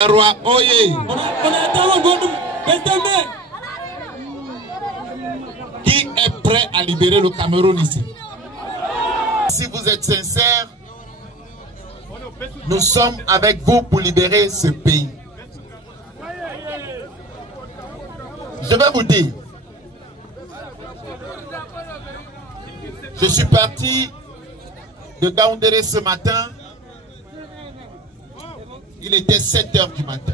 Roi Oye. Qui est prêt à libérer le Cameroun ici? Si vous êtes sincères, nous sommes avec vous pour libérer ce pays. Je vais vous dire, je suis parti de Gaoundéré ce matin. Il était 7 h du matin.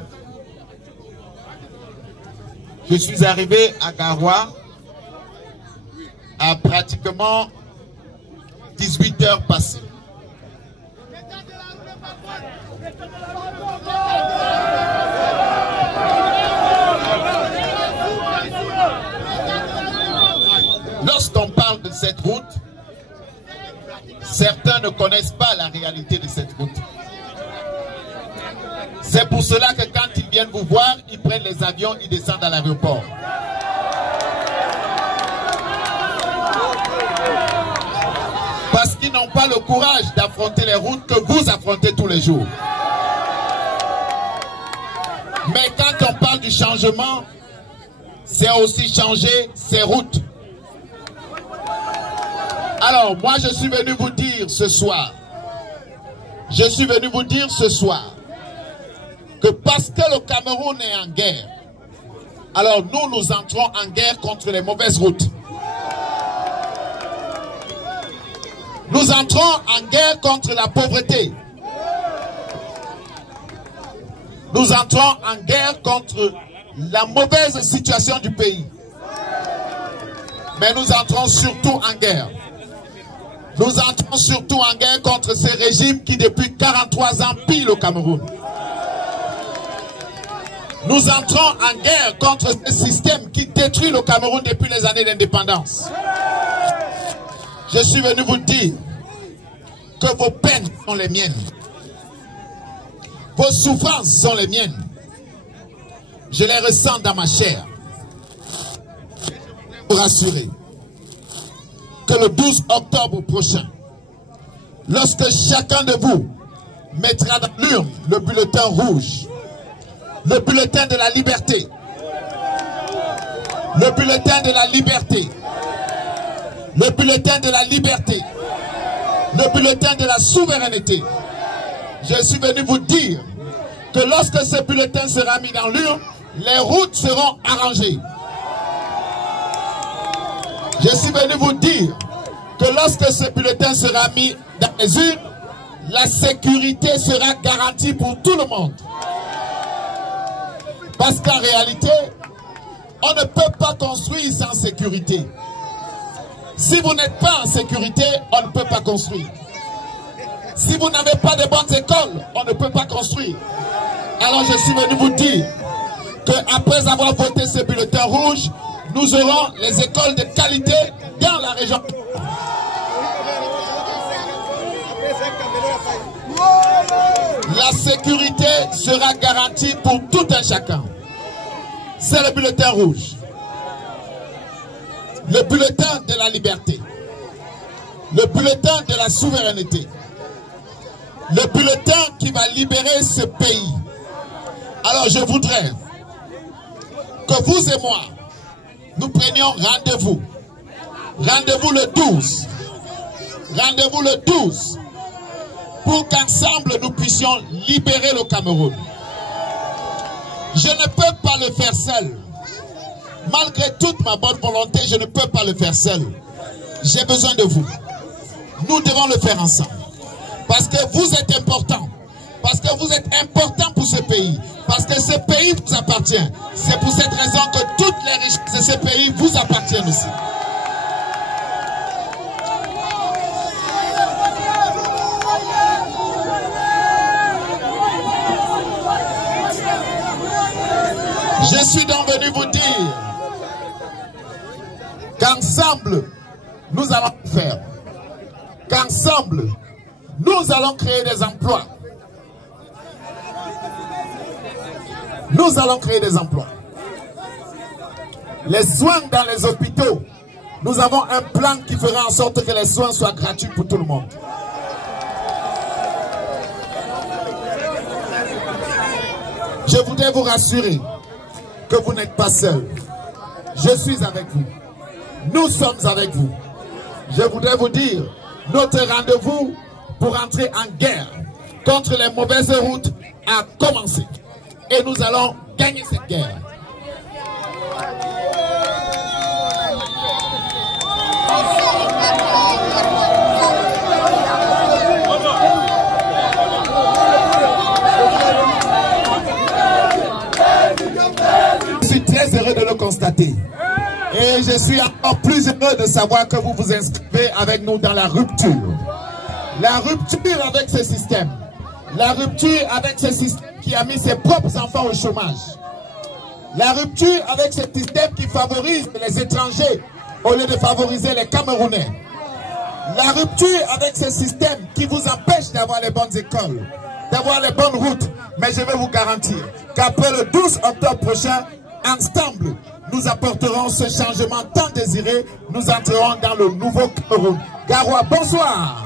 Je suis arrivé à Garoua à pratiquement 18 h passées. Lorsqu'on parle de cette route, certains ne connaissent pas la réalité de cette route. C'est pour cela que quand ils viennent vous voir, ils prennent les avions, ils descendent à l'aéroport. Parce qu'ils n'ont pas le courage d'affronter les routes que vous affrontez tous les jours. Mais quand on parle du changement, c'est aussi changer ces routes. Alors, moi je suis venu vous dire ce soir, que parce que le Cameroun est en guerre, alors nous entrons en guerre contre les mauvaises routes. Nous entrons en guerre contre la pauvreté. Nous entrons en guerre contre la mauvaise situation du pays. Mais nous entrons surtout en guerre. Nous entrons surtout en guerre contre ces régimes qui depuis 43 ans pillent le Cameroun. Nous entrons en guerre contre ce système qui détruit le Cameroun depuis les années d'indépendance. Je suis venu vous dire que vos peines sont les miennes. Vos souffrances sont les miennes. Je les ressens dans ma chair. Pour rassurer que le 12 octobre prochain, lorsque chacun de vous mettra dans l'urne le bulletin rouge, le bulletin de la liberté, le bulletin de la liberté, le bulletin de la liberté, le bulletin de la souveraineté, je suis venu vous dire que lorsque ce bulletin sera mis dans l'urne, les routes seront arrangées. Je suis venu vous dire que lorsque ce bulletin sera mis dans les urnes, la sécurité sera garantie pour tout le monde. Parce qu'en réalité, on ne peut pas construire sans sécurité. Si vous n'êtes pas en sécurité, on ne peut pas construire. Si vous n'avez pas de bonnes écoles, on ne peut pas construire. Alors je suis venu vous dire qu'après avoir voté ce bulletin rouge, nous aurons les écoles de qualité dans la région. La sécurité sera garantie pour tout un chacun. C'est le bulletin rouge. Le bulletin de la liberté. Le bulletin de la souveraineté. Le bulletin qui va libérer ce pays. Alors je voudrais que vous et moi, nous prenions rendez-vous. Rendez-vous le 12. Rendez-vous le 12. Pour qu'ensemble nous puissions libérer le Cameroun. Je ne peux pas le faire seul. Malgré toute ma bonne volonté, je ne peux pas le faire seul. J'ai besoin de vous. Nous devons le faire ensemble. Parce que vous êtes important. Parce que vous êtes important pour ce pays. Parce que ce pays vous appartient. C'est pour cette raison que toutes les richesses de ce pays vous appartiennent aussi. Je suis donc venu vous dire qu'ensemble, nous allons faire. Qu'ensemble, nous allons créer des emplois. Nous allons créer des emplois. Les soins dans les hôpitaux, nous avons un plan qui fera en sorte que les soins soient gratuits pour tout le monde. Je voudrais vous rassurer que vous n'êtes pas seul. Je suis avec vous. Nous sommes avec vous. Je voudrais vous dire, notre rendez-vous pour entrer en guerre contre les mauvaises routes a commencé. Et nous allons gagner cette guerre. Je suis très heureux de le constater. Et je suis encore plus heureux de savoir que vous vous inscrivez avec nous dans la rupture. La rupture avec ce système. La rupture avec ce système qui a mis ses propres enfants au chômage. La rupture avec ce système qui favorise les étrangers au lieu de favoriser les Camerounais. La rupture avec ce système qui vous empêche d'avoir les bonnes écoles, d'avoir les bonnes routes. Mais je vais vous garantir qu'après le 12 octobre prochain, ensemble, nous apporterons ce changement tant désiré. Nous entrerons dans le nouveau Cameroun. Garoua, bonsoir.